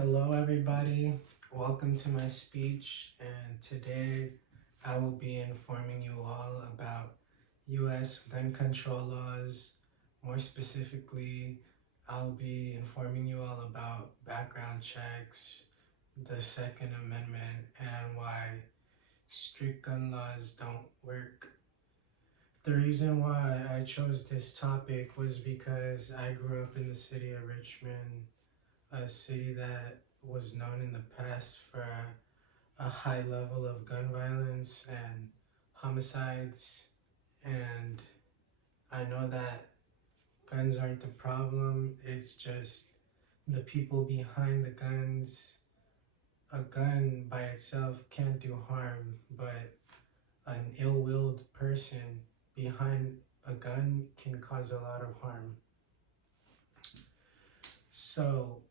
Hello, everybody. Welcome to my speech, and today I will be informing you all about U.S. gun control laws. More specifically, I'll be informing you all about background checks, the Second Amendment, and why strict gun laws don't work. The reason why I chose this topic was because I grew up in the city of Richmond, a city that was known in the past for a high level of gun violence and homicides. And I know that guns aren't the problem, it's just the people behind the guns. A gun by itself can't do harm, but an ill-willed person behind a gun can cause a lot of harm. So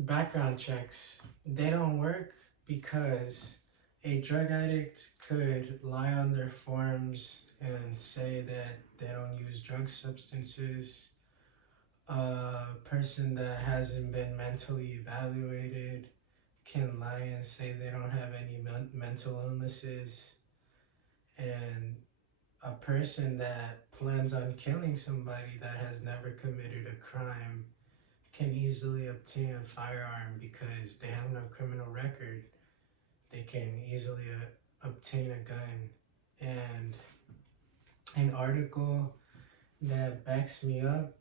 background checks, they don't work because a drug addict could lie on their forms and say that they don't use drug substances. A person that hasn't been mentally evaluated can lie and say they don't have any mental illnesses. And a person that plans on killing somebody that has never committed a crime can easily obtain a firearm because they have no criminal record. They can easily obtain a gun. And an article that backs me up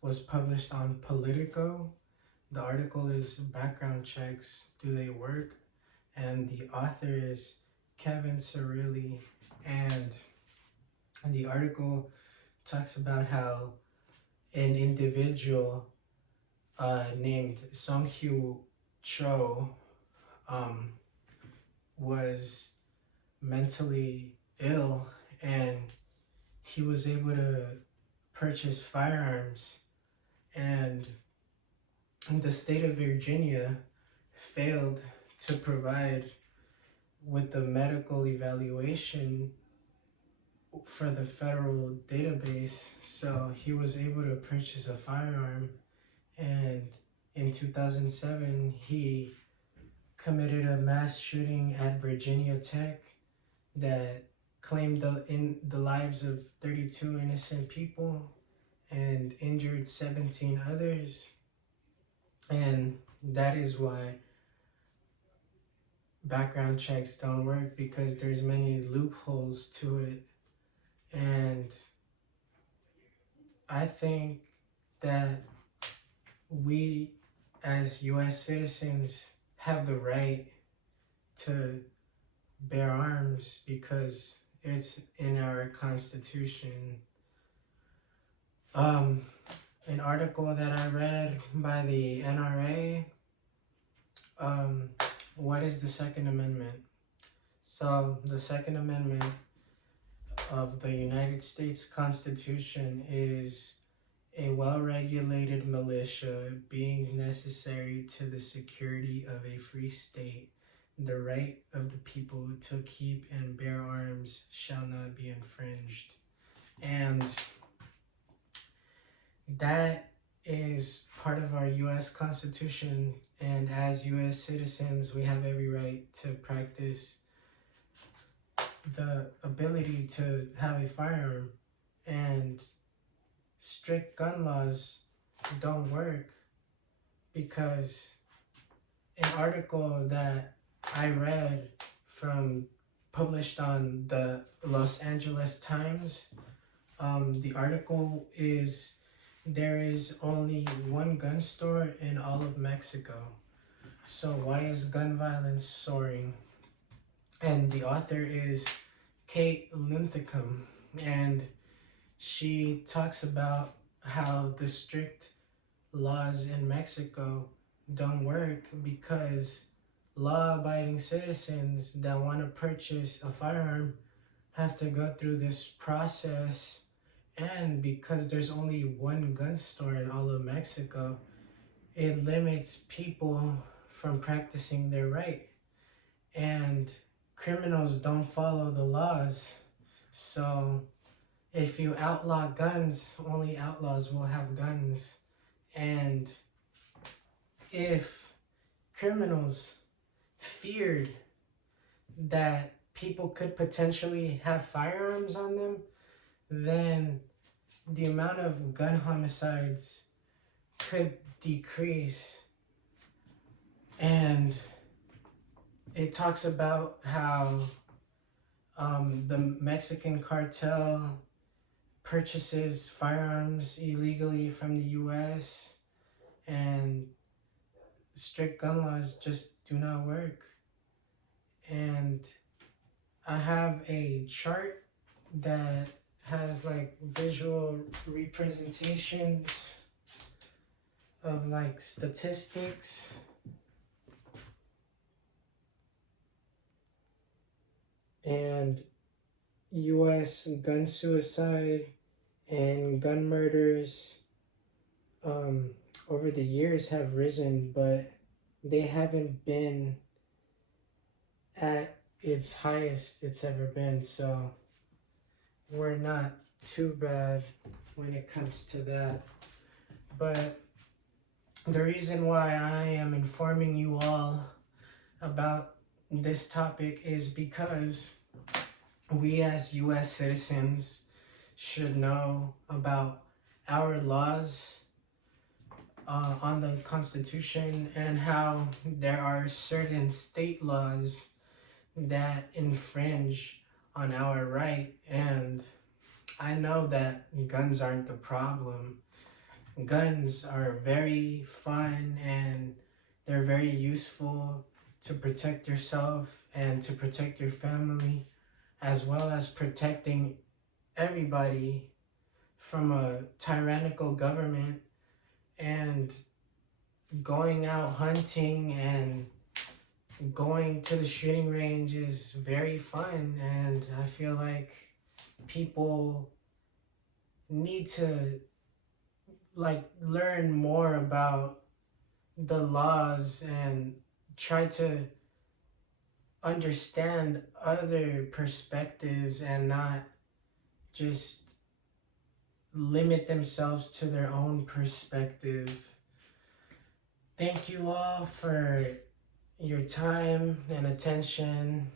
was published on Politico. The article is Background Checks, Do They Work? And the author is Kevin Cirilli. And the article talks about how an individual named Song-Hyu Cho was mentally ill, and he was able to purchase firearms, and the state of Virginia failed to provide with the medical evaluation for the federal database, so he was able to purchase a firearm. And in 2007 he committed a mass shooting at Virginia Tech that claimed the lives of 32 innocent people and injured 17 others. And that is why background checks don't work, because there's many loopholes to it. And I think that we as US citizens have the right to bear arms because it's in our Constitution. An article that I read by the NRA, what is the Second Amendment? So the Second Amendment of the United States Constitution is a well-regulated militia being necessary to the security of a free state. The right of the people to keep and bear arms shall not be infringed. And that is part of our U.S. Constitution, and as U.S. citizens, we have every right to practice the ability to have a firearm. And strict gun laws don't work because an article that I read published on the Los Angeles Times, the article is, there is only one gun store in all of Mexico. So why is gun violence soaring? And the author is Kate Linthicum, and she talks about how the strict laws in Mexico don't work because law-abiding citizens that want to purchase a firearm have to go through this process, and because there's only one gun store in all of Mexico, it limits people from practicing their right. And criminals don't follow the laws. So if you outlaw guns, only outlaws will have guns. And if criminals feared that people could potentially have firearms on them, then the amount of gun homicides could decrease. And it talks about how the Mexican cartel purchases firearms illegally from the US, and strict gun laws just do not work. And I have a chart that has like visual representations of like statistics. And US gun suicide and gun murders over the years have risen, but they haven't been at its highest it's ever been. So we're not too bad when it comes to that. But the reason why I am informing you all about this topic is because we as US citizens should know about our laws on the Constitution, and how there are certain state laws that infringe on our right. And I know that guns aren't the problem. Guns are very fun and they're very useful to protect yourself and to protect your family, as well as protecting everybody from a tyrannical government. And going out hunting and going to the shooting range is very fun, and I feel like people need to like learn more about the laws and try to understand other perspectives and not just limit themselves to their own perspective. Thank you all for your time and attention.